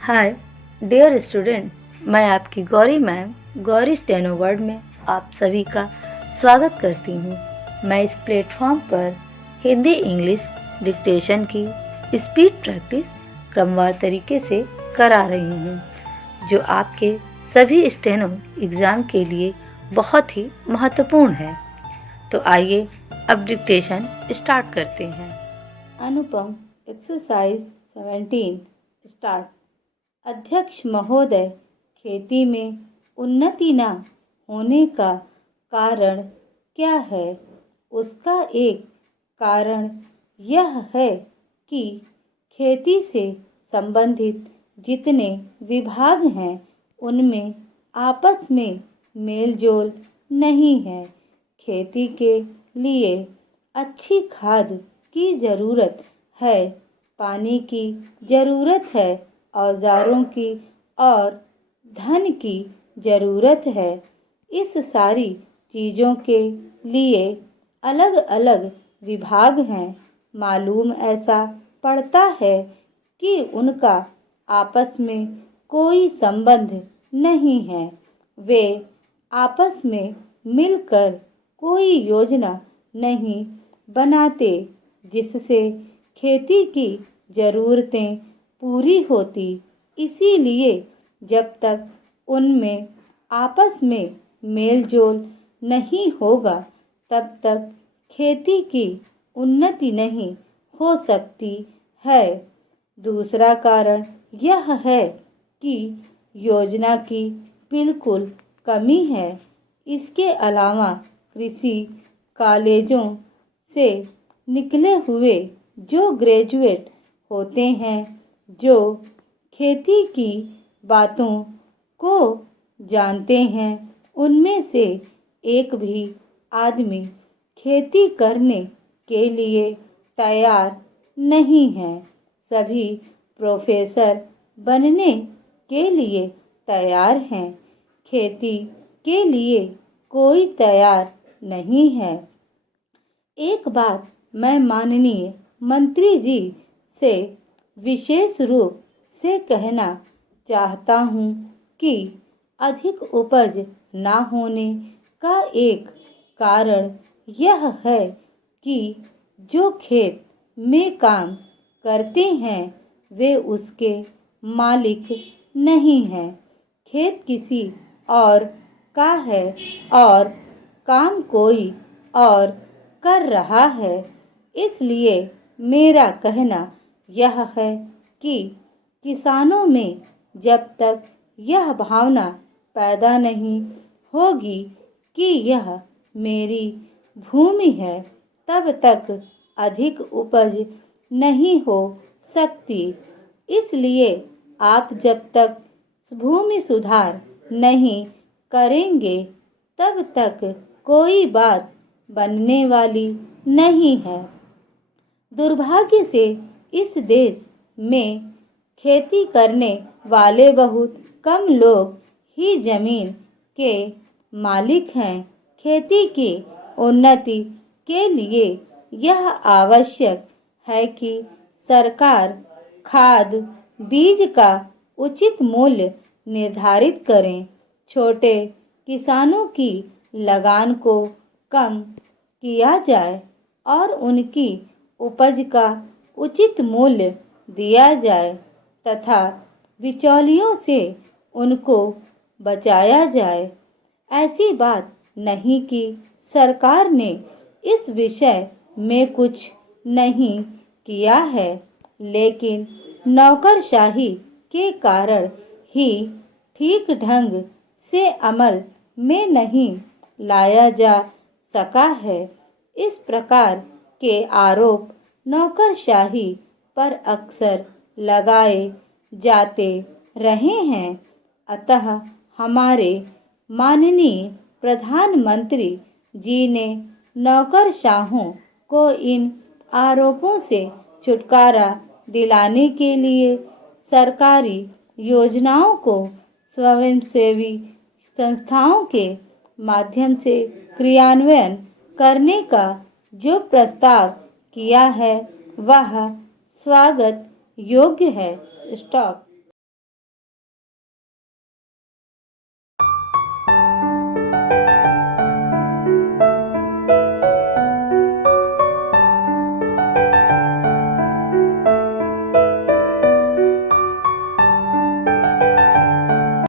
Hi dear student, मैं आपकी Gauri ma'am Gauri steno word में आप सभी का स्वागत करती हूँ। मैं इस प्लेटफॉर्म पर हिंदी इंग्लिश डिक्टेशन की स्पीड प्रैक्टिस क्रमवार तरीके से करा रही हूँ, जो आपके सभी स्टेनो एग्ज़ाम के लिए बहुत ही महत्वपूर्ण है। तो आइए अब डिक्टेशन स्टार्ट करते हैं। अनुपम एक्सरसाइज 17 स्टार्ट। अध्यक्ष महोदय, खेती में उन्नति न होने का कारण क्या है? उसका एक कारण यह है कि खेती से संबंधित जितने विभाग हैं उनमें आपस में मेलजोल नहीं है। खेती के लिए अच्छी खाद की ज़रूरत है, पानी की ज़रूरत है, औजारों की और धन की ज़रूरत है। इस सारी चीज़ों के लिए अलग अलग विभाग हैं। मालूम ऐसा पड़ता है कि उनका आपस में कोई संबंध नहीं है। वे आपस में मिलकर कोई योजना नहीं बनाते जिससे खेती की ज़रूरतें पूरी होती। इसीलिए जब तक उनमें आपस में मेलजोल नहीं होगा तब तक खेती की उन्नति नहीं हो सकती है। दूसरा कारण यह है कि योजना की बिल्कुल कमी है। इसके अलावा कृषि कॉलेजों से निकले हुए जो ग्रेजुएट होते हैं, जो खेती की बातों को जानते हैं, उनमें से एक भी आदमी खेती करने के लिए तैयार नहीं है। सभी प्रोफेसर बनने के लिए तैयार हैं। खेती के लिए कोई तैयार नहीं है। एक बात मैं माननीय मंत्री जी से विशेष रूप से कहना चाहता हूँ कि अधिक उपज ना होने का एक कारण यह है कि जो खेत में काम करते हैं वे उसके मालिक नहीं हैं। खेत किसी और का है और काम कोई और कर रहा है। इसलिए मेरा कहना यह है कि किसानों में जब तक यह भावना पैदा नहीं होगी कि यह मेरी भूमि है, तब तक अधिक उपज नहीं हो सकती। इसलिए आप जब तक भूमि सुधार नहीं करेंगे तब तक कोई बात बनने वाली नहीं है। दुर्भाग्य से इस देश में खेती करने वाले बहुत कम लोग ही जमीन के मालिक हैं। खेती की उन्नति के लिए यह आवश्यक है कि सरकार खाद बीज का उचित मूल्य निर्धारित करें। छोटे किसानों की लगान को कम किया जाए और उनकी उपज का उचित मूल्य दिया जाए तथा बिचौलियों से उनको बचाया जाए। ऐसी बात नहीं कि सरकार ने इस विषय में कुछ नहीं किया है, लेकिन नौकरशाही के कारण ही ठीक ढंग से अमल में नहीं लाया जा सका है। इस प्रकार के आरोप नौकरशाही पर अक्सर लगाए जाते रहे हैं। अतः हमारे माननीय प्रधानमंत्री जी ने नौकरशाहों को इन आरोपों से छुटकारा दिलाने के लिए सरकारी योजनाओं को स्वयंसेवी संस्थाओं के माध्यम से क्रियान्वयन करने का जो प्रस्ताव किया है वह स्वागत योग्य है। स्टॉप।